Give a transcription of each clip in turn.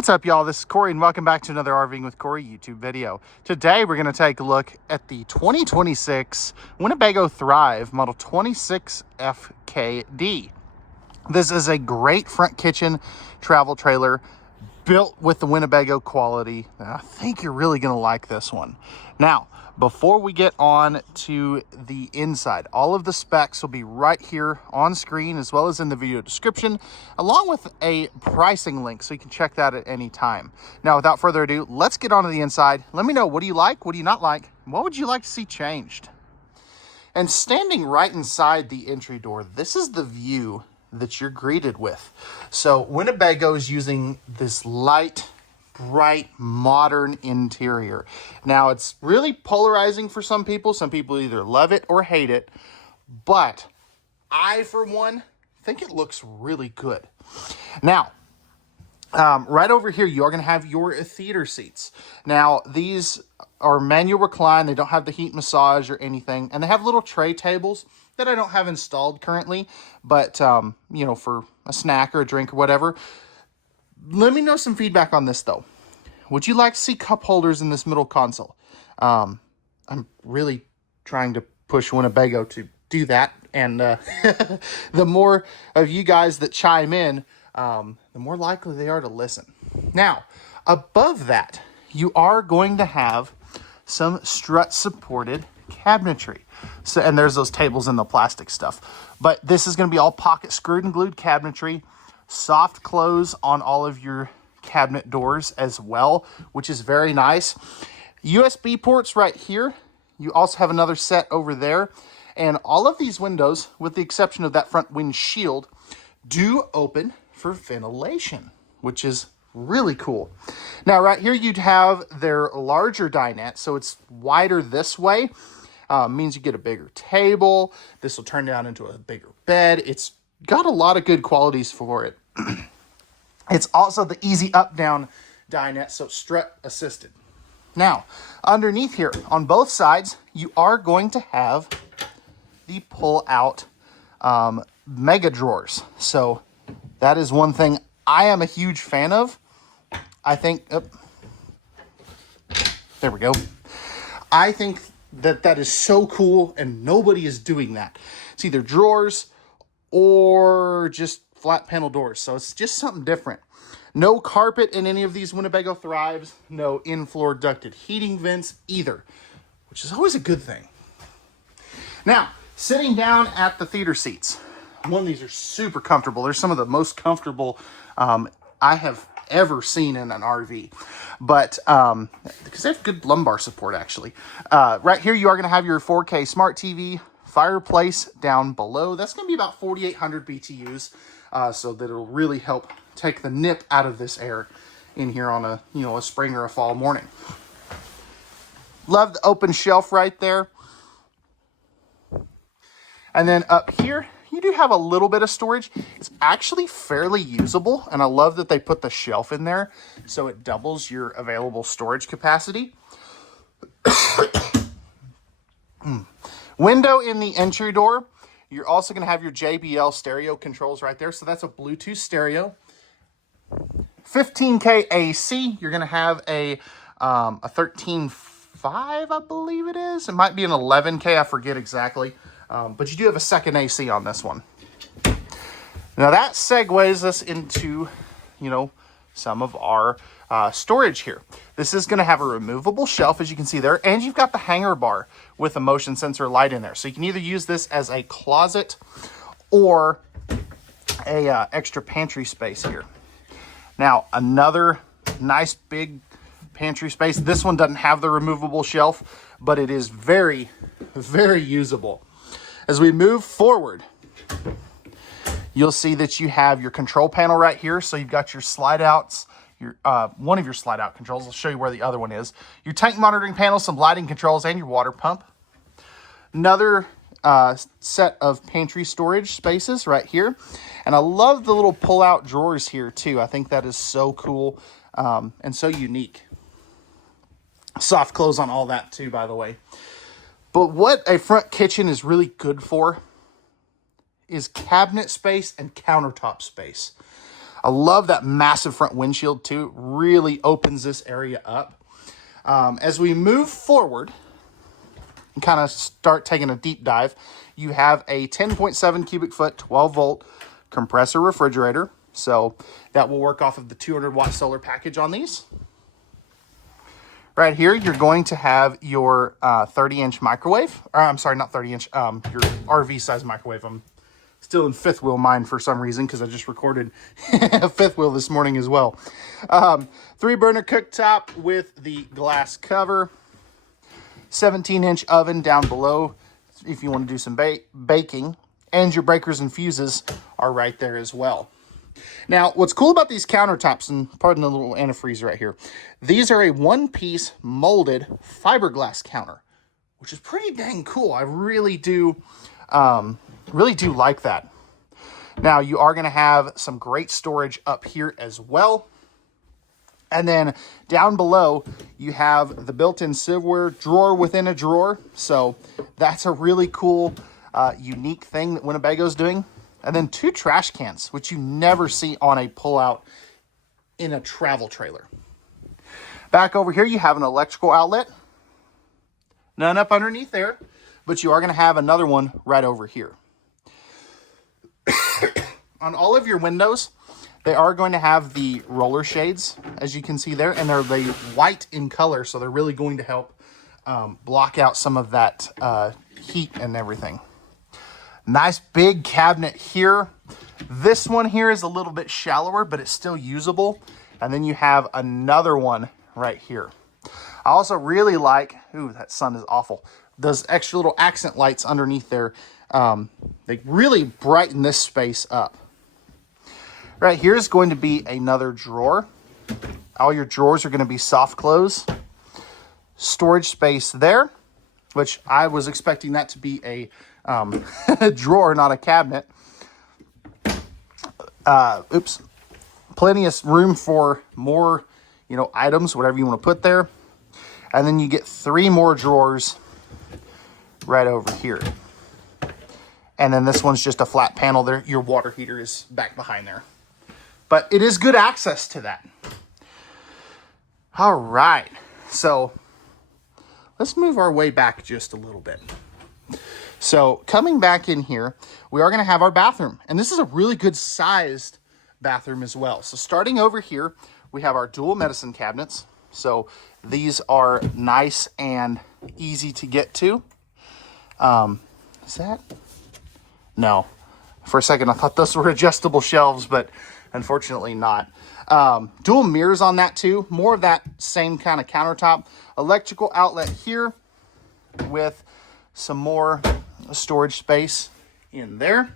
What's up, y'all? This is Corey, and welcome back to another RVing with Corey YouTube video. Today, we're going to take a look at the 2026 Winnebago Thrive Model 26FKD. This is a great front kitchen travel trailer built with the Winnebago quality. I think you're really going to like this one. Now, before we get on to the inside, all of the specs will be right here on screen as well as in the video description, along with a pricing link so you can check that at any time. Now, without further ado, let's get on to the inside. Let me know, what do you like? What do you not like? What would you like to see changed? And standing right inside the entry door, this is the view that you're greeted with. So Winnebago is using this light, bright, modern interior. Now, it's really polarizing for some people. Some people either love it or hate it, but I, for one, think it looks really good. Now, right over here, you are going to have your theater seats. Now, these are manual recline. They don't have the heat massage or anything, and they have little tray tables that I don't have installed currently, but, you know, for a snack or a drink or whatever. Let me know some feedback on this, though. Would you like to see cup holders in this middle console? I'm really trying to push Winnebago to do that, and the more of you guys that chime in, the more likely they are to listen. Now, above that, you are going to have some strut-supported cabinetry. So, and there's those tables and the plastic stuff. But this is going to be all pocket screwed and glued cabinetry. Soft close on all of your cabinet doors as well, which is very nice. USB ports right here. You also have another set over there. And all of these windows, with the exception of that front windshield, do open for ventilation, which is really cool. Now, right here, you'd have their larger dinette. So it's wider this way. Means you get a bigger table. This will turn down into a bigger bed. It's got a lot of good qualities for it. It's also the easy up-down dinette, so strut assisted. Now, underneath here, on both sides, you are going to have the pull-out mega drawers. So that is one thing I am a huge fan of. I think, there we go. I think that is so cool, and nobody is doing that. It's either drawers or just flat panel doors. So it's just something different. No carpet in any of these Winnebago Thrives. No in-floor ducted heating vents either, which is always a good thing. Now, sitting down at the theater seats. One, these are super comfortable. They're some of the most comfortable I have ever seen in an RV. But, because they have good lumbar support, actually. Right here, you are going to have your 4K smart TV, fireplace down below. That's going to be about 4,800 BTUs, so that it'll really help take the nip out of this air in here on a, you know, a spring or a fall morning. Love the open shelf right there. And then up here, you do have a little bit of storage. It's actually fairly usable, and I love that they put the shelf in there so it doubles your available storage capacity. Window in the entry door. You're also going to have your JBL stereo controls right there. So that's a Bluetooth stereo. 15K AC. You're going to have a 13.5, I believe it is. It might be an 11K. I forget exactly. But you do have a second AC on this one. Now that segues us into, you know, some of our storage here. This is going to have a removable shelf, as you can see there, and you've got the hanger bar with a motion sensor light in there. So you can either use this as a closet or a extra pantry space here. Now, another nice big pantry space. This one doesn't have the removable shelf, but it is very, very usable. As we move forward, you'll see that you have your control panel right here. So you've got your slide outs, your one of your slide out controls. I'll show you where the other one is. Your tank monitoring panel, some lighting controls, and your water pump. Another set of pantry storage spaces right here. And I love the little pull-out drawers here too. I think that is so cool and so unique. Soft close on all that too, by the way. But what a front kitchen is really good for is cabinet space and countertop space. I love that massive front windshield too. It really opens this area up. As we move forward and kind of start taking a deep dive, you have a 10.7 cubic foot, 12 volt compressor refrigerator. So that will work off of the 200 watt solar package on these. Right here, you're going to have your 30-inch microwave. I'm sorry, not 30-inch, your RV size microwave. I'm still in fifth wheel mine for some reason because I just recorded a fifth wheel this morning as well. 3-burner cooktop with the glass cover. 17-inch oven down below if you want to do some baking. And your breakers and fuses are right there as well. Now, what's cool about these countertops, and pardon the little antifreeze right here, these are a one-piece molded fiberglass counter, which is pretty dang cool. I really do like that. Now, you are going to have some great storage up here as well. And then down below, you have the built-in silverware drawer within a drawer. So that's a really cool, unique thing that Winnebago's doing. And then 2 trash cans, which you never see on a pullout in a travel trailer. Back over here, you have an electrical outlet. None up underneath there, but you are going to have another one right over here. On all of your windows, they are going to have the roller shades, as you can see there, and they're white in color, so they're really going to help block out some of that heat and everything. Nice big cabinet here. This one here is a little bit shallower, but it's still usable. And then you have another one right here. I also really like, ooh, that sun is awful, those extra little accent lights underneath there. They really brighten this space up. Right here is going to be another drawer. All your drawers are going to be soft close. Storage space there, which I was expecting that to be a drawer, not a cabinet. Oops. Plenty of room for more, items, whatever you want to put there. And then you get 3 more drawers right over here. And then this one's just a flat panel there. Your water heater is back behind there. But it is good access to that. All right. So let's move our way back just a little bit. So coming back in here, we are going to have our bathroom. And this is a really good sized bathroom as well. So starting over here, we have our dual medicine cabinets. So these are nice and easy to get to. Is that? No. For a second, I thought those were adjustable shelves, but unfortunately not. Dual mirrors on that too. More of that same kind of countertop. Electrical outlet here with some more storage space in there.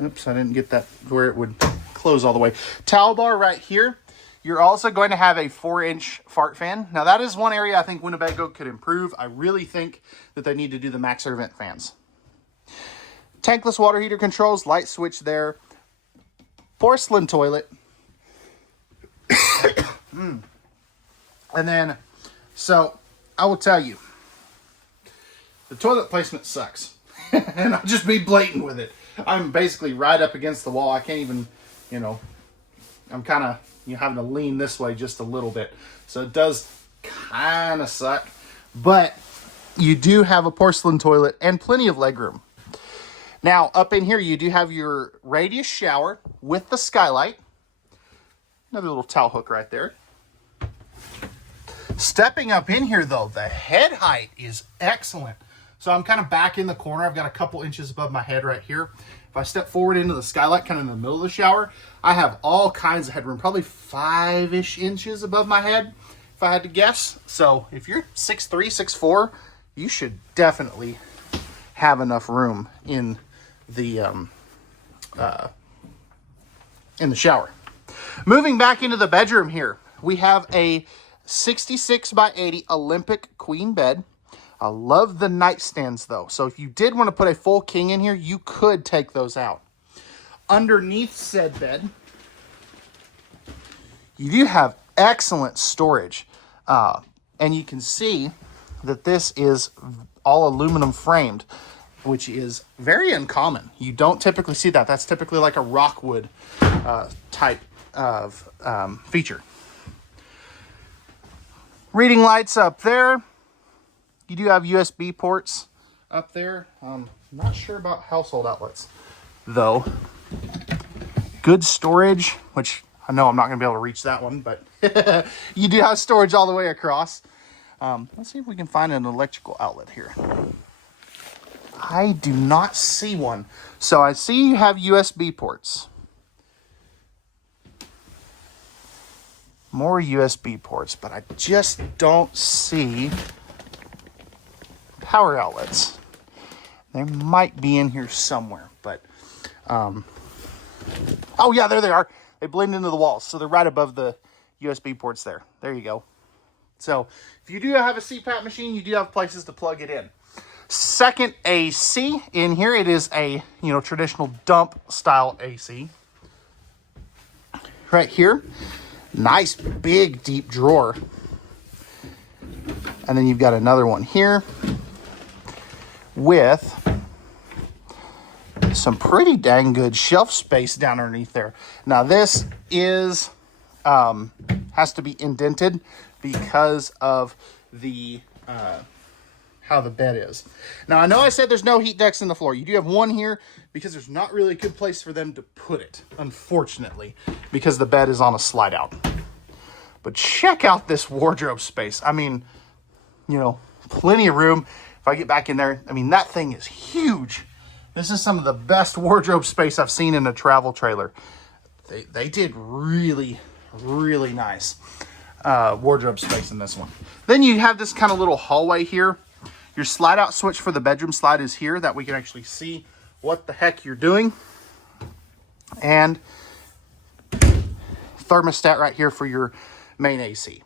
Oops, I didn't get that where it would close all the way. Towel bar right here. You're also going to have a 4-inch fart fan. Now that is one area I think Winnebago could improve. I really think that they need to do the max air vent fans. Tankless water heater controls, light switch there. Porcelain toilet. And then, so I will tell you, the toilet placement sucks. And I'll just be blatant with it. I'm basically right up against the wall. I can't even, I'm kind of having to lean this way just a little bit. So it does kind of suck. But you do have a porcelain toilet and plenty of legroom. Now, up in here, you do have your radius shower with the skylight. Another little towel hook right there. Stepping up in here, though, the head height is excellent. So I'm kind of back in the corner. I've got a couple inches above my head right here. If I step forward into the skylight, kind of in the middle of the shower, I have all kinds of headroom, probably 5-ish inches above my head, if I had to guess. So if you're 6'3", 6'4", you should definitely have enough room in the shower. Moving back into the bedroom here, we have a 66 by 80 Olympic queen bed. I love the nightstands though. So if you did want to put a full king in here, you could take those out. Underneath said bed, you do have excellent storage. And you can see that this is all aluminum framed. which is very uncommon. You don't typically see that. That's typically like a rockwood type of feature. Reading lights up there. You do have USB ports up there. Not sure about household outlets, though. Good storage, which I know I'm not going to be able to reach that one, but you do have storage all the way across. Let's see if we can find an electrical outlet here. I do not see one. So I see you have USB ports. More USB ports, but I just don't see power outlets. They might be in here somewhere, but oh yeah, there they are. They blend into the walls, so they're right above the USB ports there. There you go. So if you do have a CPAP machine, you do have places to plug it in. Second AC in here, it is a traditional dump style AC. Right here, nice big deep drawer. And then you've got another one here with some pretty dang good shelf space down underneath there. Now this is has to be indented because of the how the bed is. Now I know I said there's no heat decks in the floor. You do have one here because there's not really a good place for them to put it, unfortunately, because the bed is on a slide out. But check out this wardrobe space. I mean, plenty of room. If I get back in there, I mean, that thing is huge. This is some of the best wardrobe space I've seen in a travel trailer. They did really, really nice wardrobe space in this one. Then you have this kind of little hallway here. Your slide out switch for the bedroom slide is here, that we can actually see what the heck you're doing. And thermostat right here for your main AC.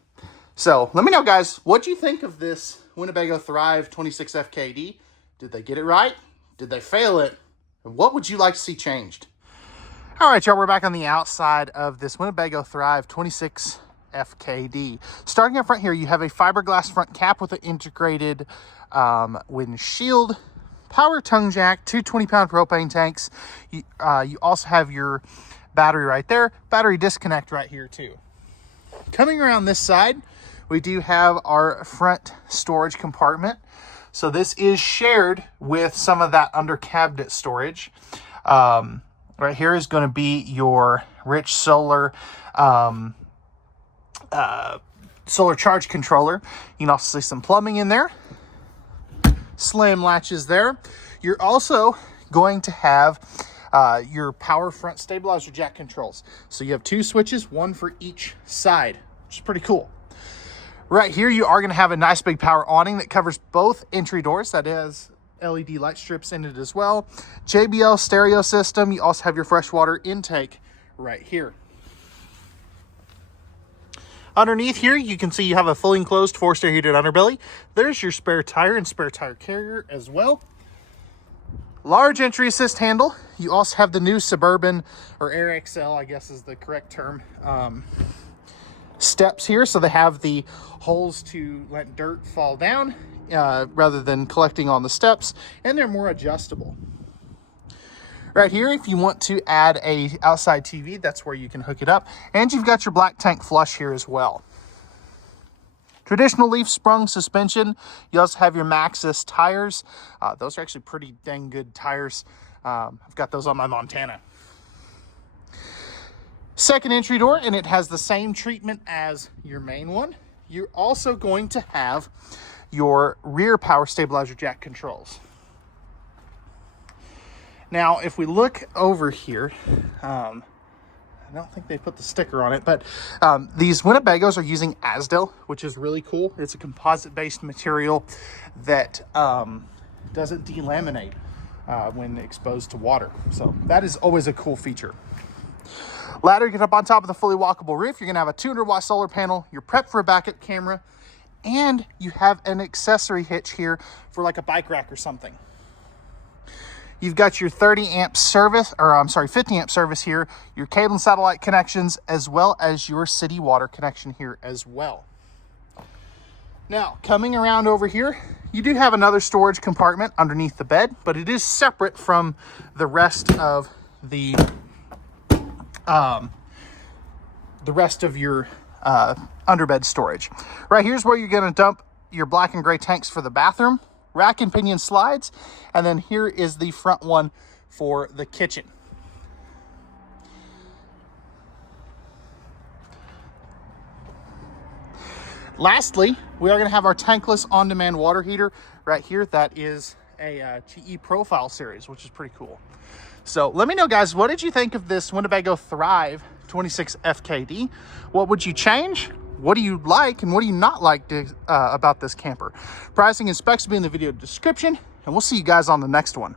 So let me know, guys, what do you think of this Winnebago Thrive 26 FKD? Did they get it right? Did they fail it? And what would you like to see changed? All right, y'all, we're back on the outside of this Winnebago Thrive 26 FKD. Starting up front here, you have a fiberglass front cap with an integrated windshield, power tongue jack, two 20-pound propane tanks. You also have your battery right there, battery disconnect right here too. Coming around this side, we do have our front storage compartment. So this is shared with some of that under cabinet storage. Right here is going to be your rich solar solar charge controller. You can also see some plumbing in there. Slam latches there. You're also going to have your power front stabilizer jack controls. So you have two switches, one for each side, which is pretty cool. Right here, you are going to have a nice big power awning that covers both entry doors. That has LED light strips in it as well. JBL stereo system. You also have your freshwater intake right here. Underneath here, you can see you have a fully enclosed forced air heated underbelly. There's your spare tire and spare tire carrier as well. Large entry assist handle. You also have the new Suburban, or Air XL, I guess is the correct term, steps here. So they have the holes to let dirt fall down rather than collecting on the steps, and they're more adjustable. Right here, if you want to add a outside TV, that's where you can hook it up. And you've got your black tank flush here as well. Traditional leaf sprung suspension. You also have your Maxxis tires. Those are actually pretty dang good tires. I've got those on my Montana. Second entry door, and it has the same treatment as your main one. You're also going to have your rear power stabilizer jack controls. Now, if we look over here, I don't think they put the sticker on it, but these Winnebagos are using Azdel, which is really cool. It's a composite-based material that doesn't delaminate when exposed to water. So that is always a cool feature. Ladder, get up on top of the fully walkable roof. You're going to have a 200-watt solar panel. You're prepped for a backup camera, and you have an accessory hitch here for like a bike rack or something. You've got your 50 amp service here, your cable and satellite connections, as well as your city water connection here as well. Now, coming around over here, you do have another storage compartment underneath the bed, but it is separate from the rest of the your underbed storage. Right here's where you're going to dump your black and gray tanks for the bathroom, rack and pinion slides, and then here is the front one for the kitchen. Lastly, we are going to have our tankless on-demand water heater right here. That is a GE Profile series, which is pretty cool. So let me know, guys, what did you think of this Winnebago Thrive 26 FKD? What would you change? What do you like and what do you not like about this camper? Pricing and specs will be in the video description, and we'll see you guys on the next one.